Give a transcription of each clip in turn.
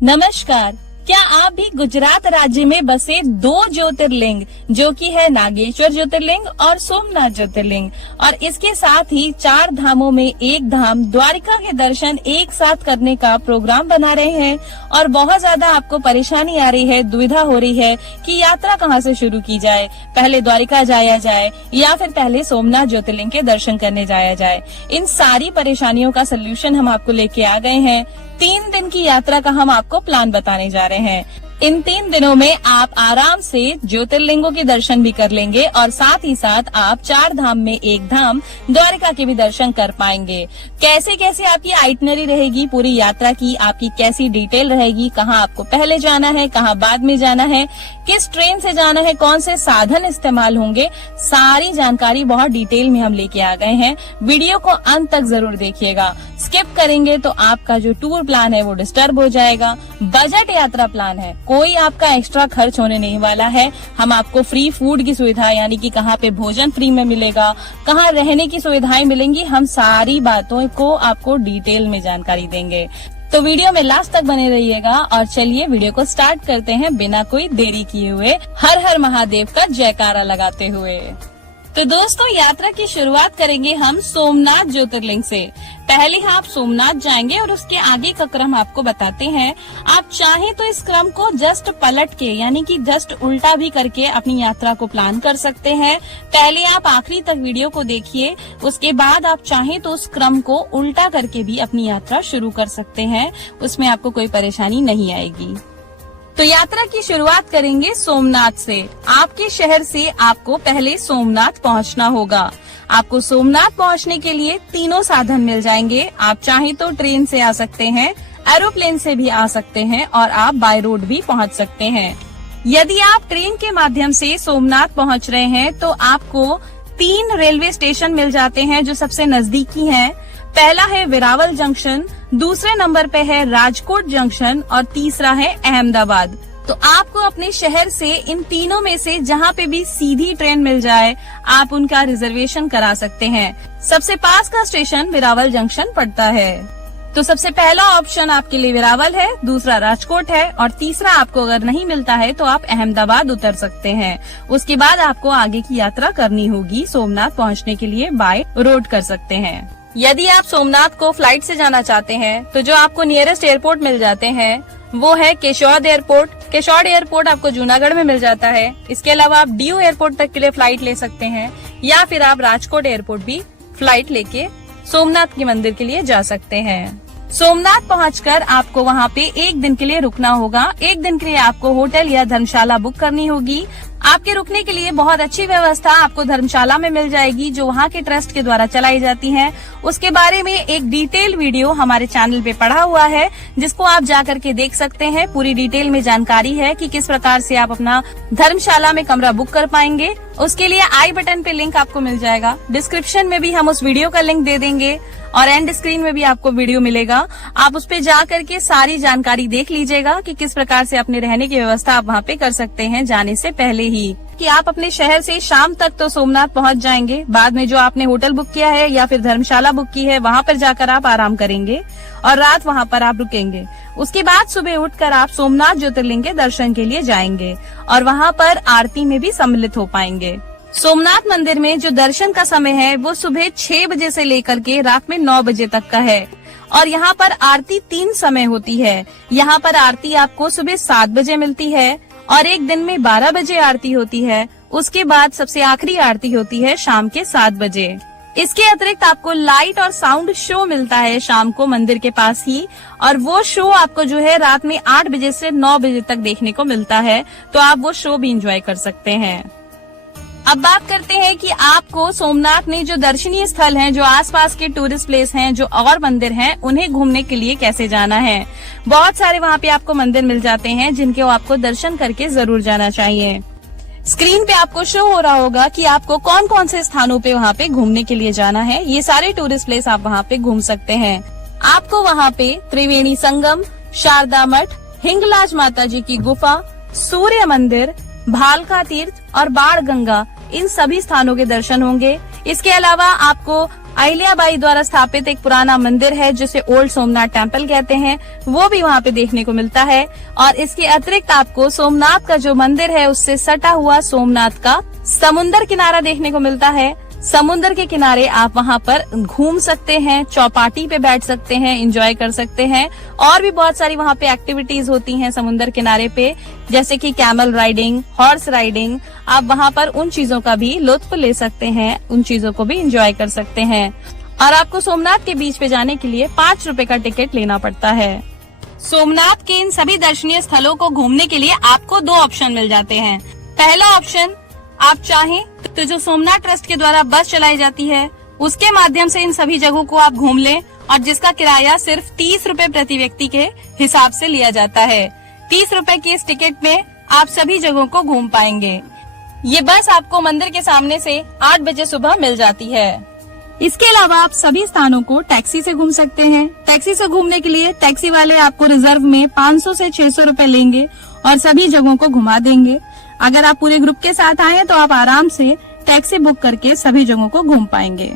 नमस्कार। क्या आप भी गुजरात राज्य में बसे दो ज्योतिर्लिंग जो कि है नागेश्वर ज्योतिर्लिंग और सोमनाथ ज्योतिर्लिंग और इसके साथ ही 4 धामों में एक धाम द्वारिका के दर्शन एक साथ करने का प्रोग्राम बना रहे हैं और बहुत ज्यादा आपको परेशानी आ रही है, दुविधा हो रही है कि यात्रा कहां से शुरू की जाए, पहले द्वारिका जाया जाए या फिर पहले सोमनाथ ज्योतिर्लिंग के दर्शन करने जाया जाए। इन सारी परेशानियों का सोल्यूशन हम आपको लेके आ गए हैं। 3 दिन की यात्रा का हम आपको प्लान बताने जा रहे हैं। इन 3 दिनों में आप आराम से ज्योतिर्लिंगों के दर्शन भी कर लेंगे और साथ ही साथ आप 4 धाम में एक धाम द्वारिका के भी दर्शन कर पाएंगे। कैसे कैसे आपकी आइटनरी रहेगी, पूरी यात्रा की आपकी कैसी डिटेल रहेगी, कहाँ आपको पहले जाना है, कहाँ बाद में जाना है, किस ट्रेन से जाना है, कौन से साधन इस्तेमाल होंगे, सारी जानकारी बहुत डिटेल में हम लेके आ गए हैं। वीडियो को अंत तक जरूर देखिएगा। स्किप करेंगे तो आपका जो टूर प्लान है वो डिस्टर्ब हो जाएगा। बजट यात्रा प्लान है, कोई आपका एक्स्ट्रा खर्च होने नहीं वाला है। हम आपको फ्री फूड की सुविधा यानी कि कहाँ पे भोजन फ्री में मिलेगा, कहाँ रहने की सुविधाएं मिलेंगी, हम सारी बातों को आपको डिटेल में जानकारी देंगे। तो वीडियो में लास्ट तक बने रहिएगा और चलिए वीडियो को स्टार्ट करते हैं बिना कोई देरी किए हुए, हर हर महादेव का जयकारा लगाते हुए। तो दोस्तों, यात्रा की शुरुआत करेंगे हम सोमनाथ ज्योतिर्लिंग से। पहले आप सोमनाथ जाएंगे और उसके आगे का क्रम आपको बताते हैं। आप चाहें तो इस क्रम को जस्ट पलट के यानी कि जस्ट उल्टा भी करके अपनी यात्रा को प्लान कर सकते हैं। पहले आप आखिरी तक वीडियो को देखिए, उसके बाद आप चाहें तो उस क्रम को उल्टा करके भी अपनी यात्रा शुरू कर सकते हैं। उसमें आपको कोई परेशानी नहीं आएगी। तो यात्रा की शुरुआत करेंगे सोमनाथ से। आपके शहर से आपको पहले सोमनाथ पहुंचना होगा। आपको सोमनाथ पहुंचने के लिए तीनों साधन मिल जाएंगे। आप चाहें तो ट्रेन से आ सकते हैं, एरोप्लेन से भी आ सकते हैं और आप बाय रोड भी पहुंच सकते हैं। यदि आप ट्रेन के माध्यम से सोमनाथ पहुंच रहे हैं तो आपको 3 रेलवे स्टेशन मिल जाते हैं जो सबसे नजदीकी हैं। पहला है वेरावल जंक्शन, दूसरे नंबर पे है राजकोट जंक्शन और तीसरा है अहमदाबाद। तो आपको अपने शहर से इन तीनों में से जहाँ पे भी सीधी ट्रेन मिल जाए आप उनका रिजर्वेशन करा सकते हैं। सबसे पास का स्टेशन वेरावल जंक्शन पड़ता है। तो सबसे पहला ऑप्शन आपके लिए वेरावल है, दूसरा राजकोट है और तीसरा आपको अगर नहीं मिलता है तो आप अहमदाबाद उतर सकते हैं। उसके बाद आपको आगे की यात्रा करनी होगी। सोमनाथ पहुँचने के लिए बाय रोड कर सकते हैं। यदि आप सोमनाथ को फ्लाइट से जाना चाहते हैं तो जो आपको नियरेस्ट एयरपोर्ट मिल जाते हैं वो है केशौद एयरपोर्ट। केशौद एयरपोर्ट आपको जूनागढ़ में मिल जाता है। इसके अलावा आप डीयू एयरपोर्ट तक के लिए फ्लाइट ले सकते हैं या फिर आप राजकोट एयरपोर्ट भी फ्लाइट लेके सोमनाथ के मंदिर के लिए जा सकते हैं। सोमनाथ पहुंचकर आपको वहां पे 1 दिन के लिए रुकना होगा। 1 दिन के लिए आपको होटल या धर्मशाला बुक करनी होगी। आपके रुकने के लिए बहुत अच्छी व्यवस्था आपको धर्मशाला में मिल जाएगी जो वहाँ के ट्रस्ट के द्वारा चलाई जाती है। उसके बारे में एक डिटेल वीडियो हमारे चैनल पे पड़ा हुआ है जिसको आप जाकर के देख सकते हैं। पूरी डिटेल में जानकारी है कि किस प्रकार से आप अपना धर्मशाला में कमरा बुक कर पाएंगे। उसके लिए आई बटन पे लिंक आपको मिल जाएगा। डिस्क्रिप्शन में भी हम उस वीडियो का लिंक दे देंगे और एंड स्क्रीन में भी आपको वीडियो मिलेगा। आप उस पे जा करके सारी जानकारी देख लीजिएगा कि किस प्रकार से अपने रहने की व्यवस्था आप वहाँ पे कर सकते हैं जाने से पहले ही। कि आप अपने शहर से शाम तक तो सोमनाथ पहुँच जाएंगे। बाद में जो आपने होटल बुक किया है या फिर धर्मशाला बुक की है वहाँ पर जाकर आप आराम करेंगे और रात वहाँ पर आप रुकेंगे। उसके बाद सुबह उठकर आप सोमनाथ ज्योतिर्लिंग के दर्शन के लिए जाएंगे और वहाँ पर आरती में भी सम्मिलित हो पाएंगे। सोमनाथ मंदिर में जो दर्शन का समय है वो सुबह 6 बजे से लेकर के रात में 9 बजे तक का है और यहाँ पर आरती 3 समय होती है। यहाँ पर आरती आपको सुबह 7 बजे मिलती है और एक दिन में 12 बजे आरती होती है। उसके बाद सबसे आखिरी आरती होती है शाम के 7 बजे। इसके अतिरिक्त आपको लाइट और साउंड शो मिलता है शाम को मंदिर के पास ही और वो शो आपको जो है रात में 8 बजे से 9 बजे तक देखने को मिलता है। तो आप वो शो भी एंजॉय कर सकते हैं। अब बात करते हैं कि आपको सोमनाथ में जो दर्शनीय स्थल हैं, जो आसपास के टूरिस्ट प्लेस हैं, जो और मंदिर हैं, उन्हें घूमने के लिए कैसे जाना है। बहुत सारे वहाँ पे आपको मंदिर मिल जाते हैं जिनके आपको दर्शन करके जरूर जाना चाहिए। स्क्रीन पे आपको शो हो रहा होगा कि आपको कौन कौन से स्थानों पे वहाँ पे घूमने के लिए जाना है। ये सारे टूरिस्ट प्लेस आप वहाँ पे घूम सकते हैं। आपको वहाँ पे त्रिवेणी संगम, शारदा मठ, हिंगलाज माता जी की गुफा, सूर्य मंदिर, भालका तीर्थ और बाण गंगा, इन सभी स्थानों के दर्शन होंगे। इसके अलावा आपको अहिल्याबाई द्वारा स्थापित एक पुराना मंदिर है जिसे ओल्ड सोमनाथ टेम्पल कहते हैं, वो भी वहाँ पे देखने को मिलता है। और इसके अतिरिक्त आपको सोमनाथ का जो मंदिर है उससे सटा हुआ सोमनाथ का समुन्दर किनारा देखने को मिलता है। समुद्र के किनारे आप वहाँ पर घूम सकते हैं, चौपाटी पे बैठ सकते हैं, एंजॉय कर सकते हैं। और भी बहुत सारी वहाँ पे एक्टिविटीज होती हैं समुद्र किनारे पे, जैसे कि कैमल राइडिंग, हॉर्स राइडिंग। आप वहाँ पर उन चीजों का भी लुत्फ ले सकते हैं, उन चीजों को भी एंजॉय कर सकते हैं। और आपको सोमनाथ के बीच पे जाने के लिए 5 रुपए का टिकट लेना पड़ता है। सोमनाथ के इन सभी दर्शनीय स्थलों को घूमने के लिए आपको 2 ऑप्शन मिल जाते हैं। पहला ऑप्शन, आप चाहें तो जो सोमनाथ ट्रस्ट के द्वारा बस चलाई जाती है उसके माध्यम से इन सभी जगहों को आप घूम लें, और जिसका किराया सिर्फ 30 रुपए प्रति व्यक्ति के हिसाब से लिया जाता है। 30 रुपए की इस टिकट में आप सभी जगहों को घूम पाएंगे। ये बस आपको मंदिर के सामने से 8 बजे सुबह मिल जाती है। इसके अलावा आप सभी स्थानों को टैक्सी से घूम सकते हैं। टैक्सी से घूमने के लिए टैक्सी वाले आपको रिजर्व में 500 से 600 रुपए लेंगे और सभी जगहों को घुमा देंगे। अगर आप पूरे ग्रुप के साथ आए तो आप आराम से टैक्सी बुक करके सभी जगहों को घूम पाएंगे।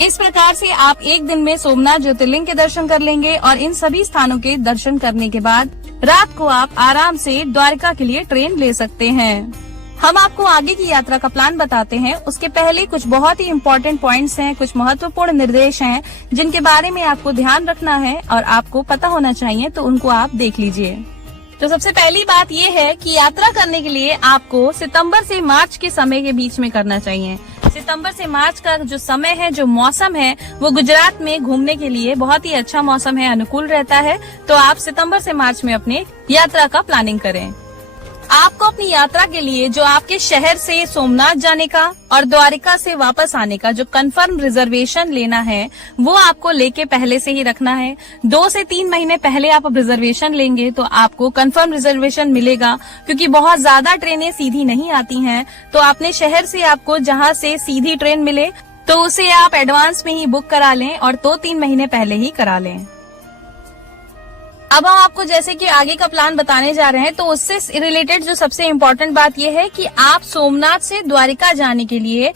इस प्रकार से आप एक दिन में सोमनाथ ज्योतिर्लिंग के दर्शन कर लेंगे और इन सभी स्थानों के दर्शन करने के बाद रात को आप आराम से द्वारका के लिए ट्रेन ले सकते हैं। हम आपको आगे की यात्रा का प्लान बताते हैं, उसके पहले कुछ बहुत ही इम्पोर्टेंट पॉइंट्स हैं, कुछ महत्वपूर्ण निर्देश हैं जिनके बारे में आपको ध्यान रखना है और आपको पता होना चाहिए, तो उनको आप देख लीजिए। तो सबसे पहली बात ये है कि यात्रा करने के लिए आपको सितंबर से मार्च के समय के बीच में करना चाहिए। सितंबर से मार्च का जो समय है, जो मौसम है, वो गुजरात में घूमने के लिए बहुत ही अच्छा मौसम है, अनुकूल रहता है। तो आप सितंबर से मार्च में अपने यात्रा का प्लानिंग करें। आपको अपनी यात्रा के लिए जो आपके शहर से सोमनाथ जाने का और द्वारिका से वापस आने का जो कंफर्म रिजर्वेशन लेना है, वो आपको लेके पहले से ही रखना है। 2 से 3 महीने पहले आप रिजर्वेशन लेंगे तो आपको कंफर्म रिजर्वेशन मिलेगा, क्योंकि बहुत ज्यादा ट्रेनें सीधी नहीं आती हैं। तो अपने शहर से आपको जहां से सीधी ट्रेन मिले तो उसे आप एडवांस में ही बुक करा लें और 2-3 महीने पहले ही करा लें। अब हम आपको जैसे कि आगे का प्लान बताने जा रहे हैं, तो उससे रिलेटेड जो सबसे इम्पोर्टेंट बात यह है कि आप सोमनाथ से द्वारिका जाने के लिए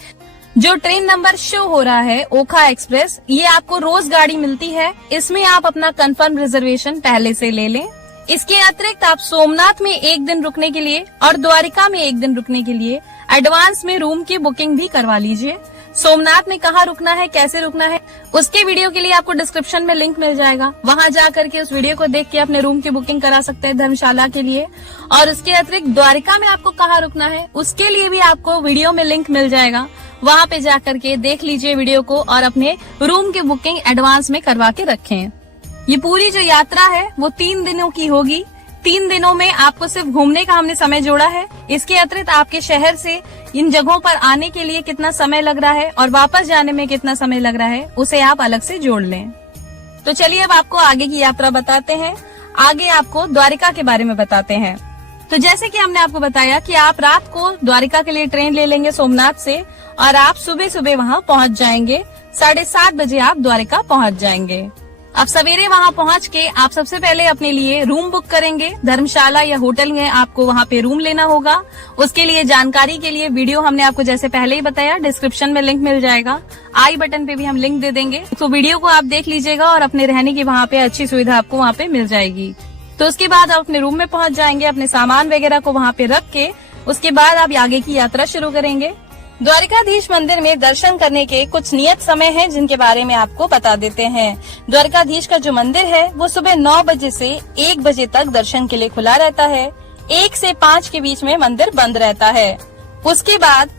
जो ट्रेन नंबर शो हो रहा है, ओखा एक्सप्रेस, ये आपको रोज गाड़ी मिलती है। इसमें आप अपना कंफर्म रिजर्वेशन पहले से ले लें। इसके अतिरिक्त आप सोमनाथ में 1 दिन रुकने के लिए और द्वारिका में 1 दिन रुकने के लिए एडवांस में रूम की बुकिंग भी करवा लीजिए। सोमनाथ में कहाँ रुकना है, कैसे रुकना है, उसके वीडियो के लिए आपको डिस्क्रिप्शन में लिंक मिल जाएगा। वहां जा करके उस वीडियो को देख के अपने रूम की बुकिंग करा सकते हैं धर्मशाला के लिए। और उसके अतिरिक्त द्वारिका में आपको कहाँ रुकना है, उसके लिए भी आपको वीडियो में लिंक मिल जाएगा। वहां पे जा करके देख लीजिए वीडियो को और अपने रूम की बुकिंग एडवांस में करवा के रखें। ये पूरी जो यात्रा है वो 3 दिनों की होगी। 3 दिनों में आपको सिर्फ घूमने का हमने समय जोड़ा है। इसके अतिरिक्त आपके शहर से इन जगहों पर आने के लिए कितना समय लग रहा है और वापस जाने में कितना समय लग रहा है, उसे आप अलग से जोड़ लें। तो चलिए अब आपको आगे की यात्रा बताते हैं। आगे आपको द्वारिका के बारे में बताते हैं। तो जैसे कि हमने आपको बताया कि आप रात को द्वारिका के लिए ट्रेन ले लेंगे सोमनाथ से और आप सुबह सुबह वहाँ पहुँच जाएंगे। 7:30 बजे आप द्वारिका पहुँच जाएंगे। अब सवेरे वहाँ पहुँच के आप सबसे पहले अपने लिए रूम बुक करेंगे। धर्मशाला या होटल में आपको वहाँ पे रूम लेना होगा। उसके लिए जानकारी के लिए वीडियो हमने आपको जैसे पहले ही बताया, डिस्क्रिप्शन में लिंक मिल जाएगा। आई बटन पे भी हम लिंक दे देंगे, तो वीडियो को आप देख लीजिएगा और अपने रहने की वहाँ पे अच्छी सुविधा आपको वहाँ पे मिल जाएगी। तो उसके बाद आप अपने रूम में पहुँच जाएंगे, अपने सामान वगैरह को वहाँ पे रख के उसके बाद आप आगे की यात्रा शुरू करेंगे। द्वारिकाधीश मंदिर में दर्शन करने के कुछ नियत समय हैं जिनके बारे में आपको बता देते हैं। द्वारिकाधीश का जो मंदिर है वो सुबह 9 बजे से 1 बजे तक दर्शन के लिए खुला रहता है। 1 से 5 के बीच में मंदिर बंद रहता है। उसके बाद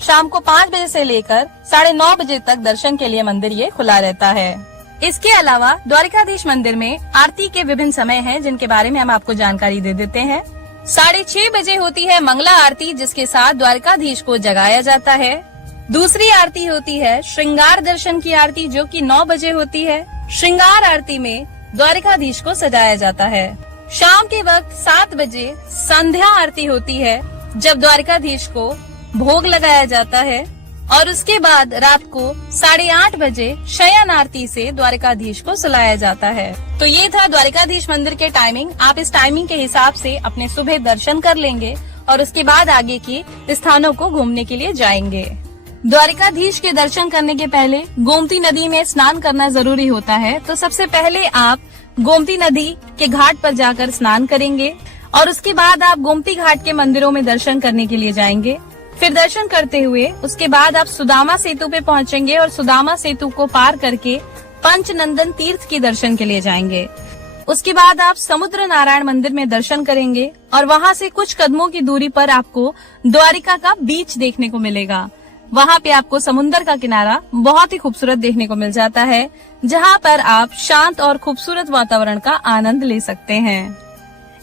शाम को 5 बजे से लेकर 9:30 बजे तक दर्शन के लिए मंदिर ये खुला रहता है। इसके अलावा द्वारिकाधीश मंदिर में आरती के विभिन्न समय हैं जिनके बारे में हम आपको जानकारी दे देते हैं। 6:30 बजे होती है मंगला आरती, जिसके साथ द्वारिकाधीश को जगाया जाता है। दूसरी आरती होती है श्रृंगार दर्शन की आरती, जो कि 9 बजे होती है। श्रृंगार आरती में द्वारिकाधीश को सजाया जाता है। शाम के वक्त 7 बजे संध्या आरती होती है, जब द्वारिकाधीश को भोग लगाया जाता है। और उसके बाद रात को 8:30 बजे शयन आरती से द्वारिकाधीश को सुलाया जाता है। तो ये था द्वारिकाधीश मंदिर के टाइमिंग। आप इस टाइमिंग के हिसाब से अपने सुबह दर्शन कर लेंगे और उसके बाद आगे की स्थानों को घूमने के लिए जाएंगे। द्वारिकाधीश के दर्शन करने के पहले गोमती नदी में स्नान करना जरूरी होता है। तो सबसे पहले आप गोमती नदी के घाट पर जाकर स्नान करेंगे और उसके बाद आप गोमती घाट के मंदिरों में दर्शन करने के लिए जाएंगे। फिर दर्शन करते हुए उसके बाद आप सुदामा सेतु पे पहुंचेंगे और सुदामा सेतु को पार करके पंचनंदन तीर्थ के दर्शन के लिए जाएंगे। उसके बाद आप समुद्र नारायण मंदिर में दर्शन करेंगे और वहां से कुछ कदमों की दूरी पर आपको द्वारिका का बीच देखने को मिलेगा। वहां पे आपको समुन्दर का किनारा बहुत ही खूबसूरत देखने को मिल जाता है, जहां पर आप शांत और खूबसूरत वातावरण का आनंद ले सकते हैं।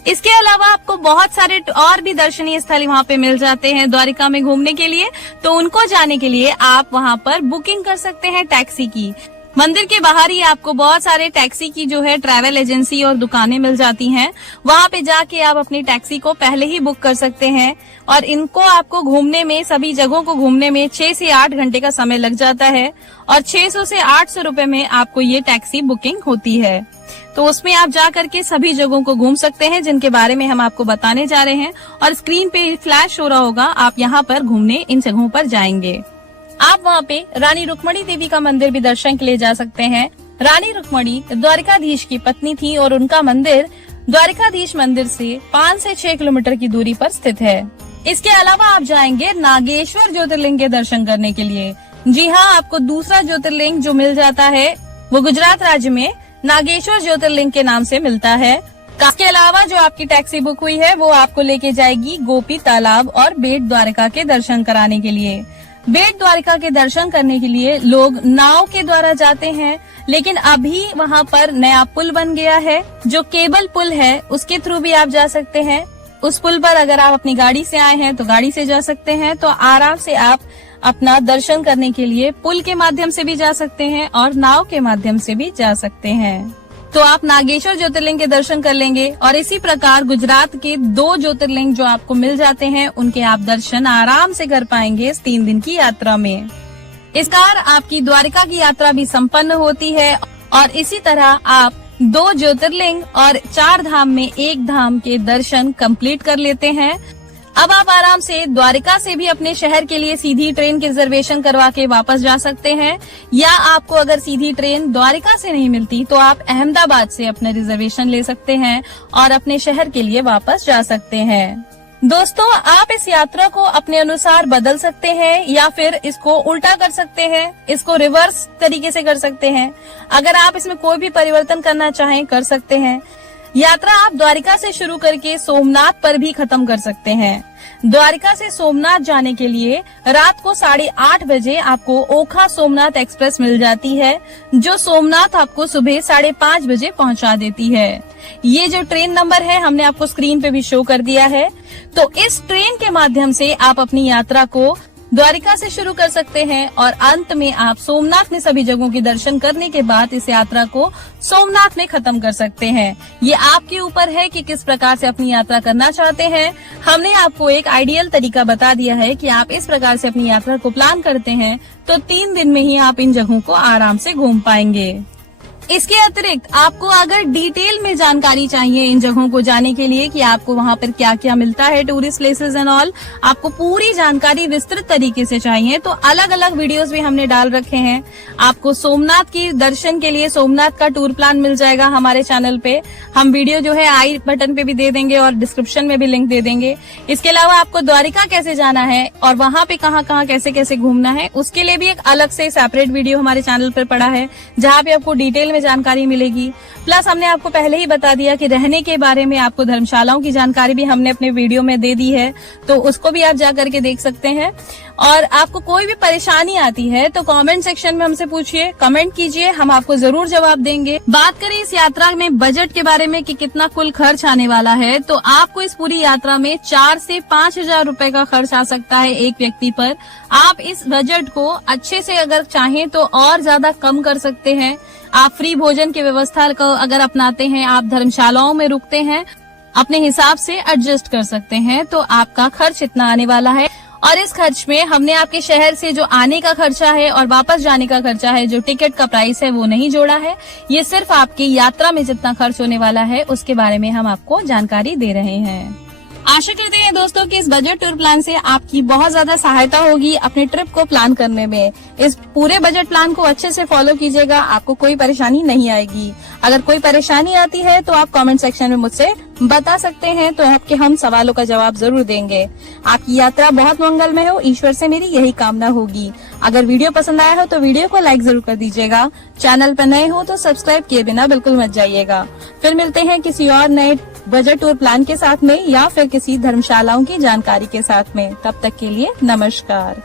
इसके अलावा आपको बहुत सारे और भी दर्शनीय स्थल वहाँ पे मिल जाते हैं द्वारिका में घूमने के लिए। तो उनको जाने के लिए आप वहाँ पर बुकिंग कर सकते हैं टैक्सी की। मंदिर के बाहर ही आपको बहुत सारे टैक्सी की जो है ट्रैवल एजेंसी और दुकानें मिल जाती हैं। वहाँ पे जाके आप अपनी टैक्सी को पहले ही बुक कर सकते हैं और इनको आपको घूमने में, सभी जगहों को घूमने में 6 से 8 घंटे का समय लग जाता है और 600 से 800 रुपए में आपको ये टैक्सी बुकिंग होती है। तो उसमें आप जा करके सभी जगहों को घूम सकते हैं जिनके बारे में हम आपको बताने जा रहे हैं और स्क्रीन पे फ्लैश हो रहा होगा। आप यहाँ पर घूमने इन जगहों पर जाएंगे। आप वहाँ पे रानी रुक्मणी देवी का मंदिर भी दर्शन के लिए जा सकते हैं। रानी रुक्मणी द्वारिकाधीश की पत्नी थी और उनका मंदिर द्वारिकाधीश मंदिर से 5 से 6 किलोमीटर की दूरी पर स्थित है। इसके अलावा आप जाएंगे नागेश्वर ज्योतिर्लिंग के दर्शन करने के लिए। जी हाँ, आपको दूसरा ज्योतिर्लिंग जो मिल जाता है वो गुजरात राज्य में नागेश्वर ज्योतिर्लिंग के नाम से मिलता है। इसके अलावा जो आपकी टैक्सी बुक हुई है वो आपको लेके जाएगी गोपी तालाब और बेट द्वारिका के दर्शन कराने के लिए। बेट द्वारिका के दर्शन करने के लिए लोग नाव के द्वारा जाते हैं, लेकिन अभी वहाँ पर नया पुल बन गया है जो केबल पुल है, उसके थ्रू भी आप जा सकते हैं। उस पुल पर अगर आप अपनी गाड़ी से आए हैं तो गाड़ी से जा सकते हैं। तो आराम से आप अपना दर्शन करने के लिए पुल के माध्यम से भी जा सकते हैं और नाव के माध्यम से भी जा सकते हैं। तो आप नागेश्वर ज्योतिर्लिंग के दर्शन कर लेंगे और इसी प्रकार गुजरात के 2 ज्योतिर्लिंग जो आपको मिल जाते हैं उनके आप दर्शन आराम से कर पाएंगे इस 3 दिन की यात्रा में। इस कार आपकी द्वारिका की यात्रा भी संपन्न होती है और इसी तरह आप 2 ज्योतिर्लिंग और 4 धाम में 1 धाम के दर्शन कंप्लीट कर लेते हैं। अब आप आराम से द्वारिका से भी अपने शहर के लिए सीधी ट्रेन की रिजर्वेशन करवा के वापस जा सकते हैं, या आपको अगर सीधी ट्रेन द्वारिका से नहीं मिलती तो आप अहमदाबाद से अपने रिजर्वेशन ले सकते हैं और अपने शहर के लिए वापस जा सकते हैं। दोस्तों, आप इस यात्रा को अपने अनुसार बदल सकते हैं या फिर इसको उल्टा कर सकते हैं, इसको रिवर्स तरीके से कर सकते हैं। अगर आप इसमें कोई भी परिवर्तन करना चाहें कर सकते हैं। यात्रा आप द्वारिका से शुरू करके सोमनाथ पर भी खत्म कर सकते हैं। द्वारिका से सोमनाथ जाने के लिए रात को 8:30 बजे आपको ओखा सोमनाथ एक्सप्रेस मिल जाती है, जो सोमनाथ आपको सुबह 5:30 बजे पहुंचा देती है। ये जो ट्रेन नंबर है हमने आपको स्क्रीन पे भी शो कर दिया है। तो इस ट्रेन के माध्यम से आप अपनी यात्रा को द्वारिका से शुरू कर सकते हैं और अंत में आप सोमनाथ में सभी जगहों के दर्शन करने के बाद इस यात्रा को सोमनाथ में खत्म कर सकते हैं। ये आपके ऊपर है कि किस प्रकार से अपनी यात्रा करना चाहते हैं। हमने आपको एक आइडियल तरीका बता दिया है कि आप इस प्रकार से अपनी यात्रा को प्लान करते हैं तो 3 दिन में ही आप इन जगहों को आराम से घूम पाएंगे। इसके अतिरिक्त आपको अगर डिटेल में जानकारी चाहिए इन जगहों को जाने के लिए कि आपको वहाँ पर क्या क्या मिलता है, टूरिस्ट प्लेसेस एंड ऑल, आपको पूरी जानकारी विस्तृत तरीके से चाहिए तो अलग अलग वीडियोस भी हमने डाल रखे हैं। आपको सोमनाथ की दर्शन के लिए सोमनाथ का टूर प्लान मिल जाएगा हमारे चैनल पे। हम वीडियो जो है आई बटन पे भी दे देंगे और डिस्क्रिप्शन में भी लिंक दे देंगे। इसके अलावा आपको द्वारिका कैसे जाना है और वहाँ पे कहाँ कहाँ कैसे कैसे घूमना है उसके लिए भी एक अलग से सेपरेट वीडियो हमारे चैनल पर पड़ा है, जहाँ पे आपको डिटेल में जानकारी मिलेगी। प्लस हमने आपको पहले ही बता दिया कि रहने के बारे में आपको धर्मशालाओं की जानकारी भी हमने अपने वीडियो में दे दी है, तो उसको भी आप जा करके देख सकते हैं। और आपको कोई भी परेशानी आती है तो कमेंट सेक्शन में हमसे पूछिए, कमेंट कीजिए, हम आपको जरूर जवाब देंगे। बात करें इस यात्रा में बजट के बारे में कि कितना कुल खर्च आने वाला है, तो आपको इस पूरी यात्रा में 4 से 5,000 रुपए का खर्च आ सकता है एक व्यक्ति पर। आप इस बजट को अच्छे से अगर चाहें तो और ज्यादा कम कर सकते हैं। आप फ्री भोजन की व्यवस्था को अगर अपनाते हैं, आप धर्मशालाओं में रुकते हैं, अपने हिसाब से एडजस्ट कर सकते हैं, तो आपका खर्च इतना आने वाला है। और इस खर्च में हमने आपके शहर से जो आने का खर्चा है और वापस जाने का खर्चा है, जो टिकट का प्राइस है, वो नहीं जोड़ा है। ये सिर्फ आपकी यात्रा में जितना खर्च होने वाला है उसके बारे में हम आपको जानकारी दे रहे हैं। आशा करते हैं दोस्तों कि इस बजट टूर प्लान से आपकी बहुत ज्यादा सहायता होगी अपने ट्रिप को प्लान करने में। इस पूरे बजट प्लान को अच्छे से फॉलो कीजिएगा, आपको कोई परेशानी नहीं आएगी। अगर कोई परेशानी आती है तो आप कमेंट सेक्शन में मुझसे बता सकते हैं, तो आपके हम सवालों का जवाब जरूर देंगे। आपकी यात्रा बहुत मंगलमय हो, ईश्वर से मेरी यही कामना होगी। अगर वीडियो पसंद आया हो तो वीडियो को लाइक जरूर कर दीजिएगा। चैनल पर नए हो तो सब्सक्राइब किए बिना बिल्कुल मत जाइएगा। फिर मिलते हैं किसी और नए बजट टूर प्लान के साथ में या फिर किसी धर्मशालाओं की जानकारी के साथ में। तब तक के लिए नमस्कार।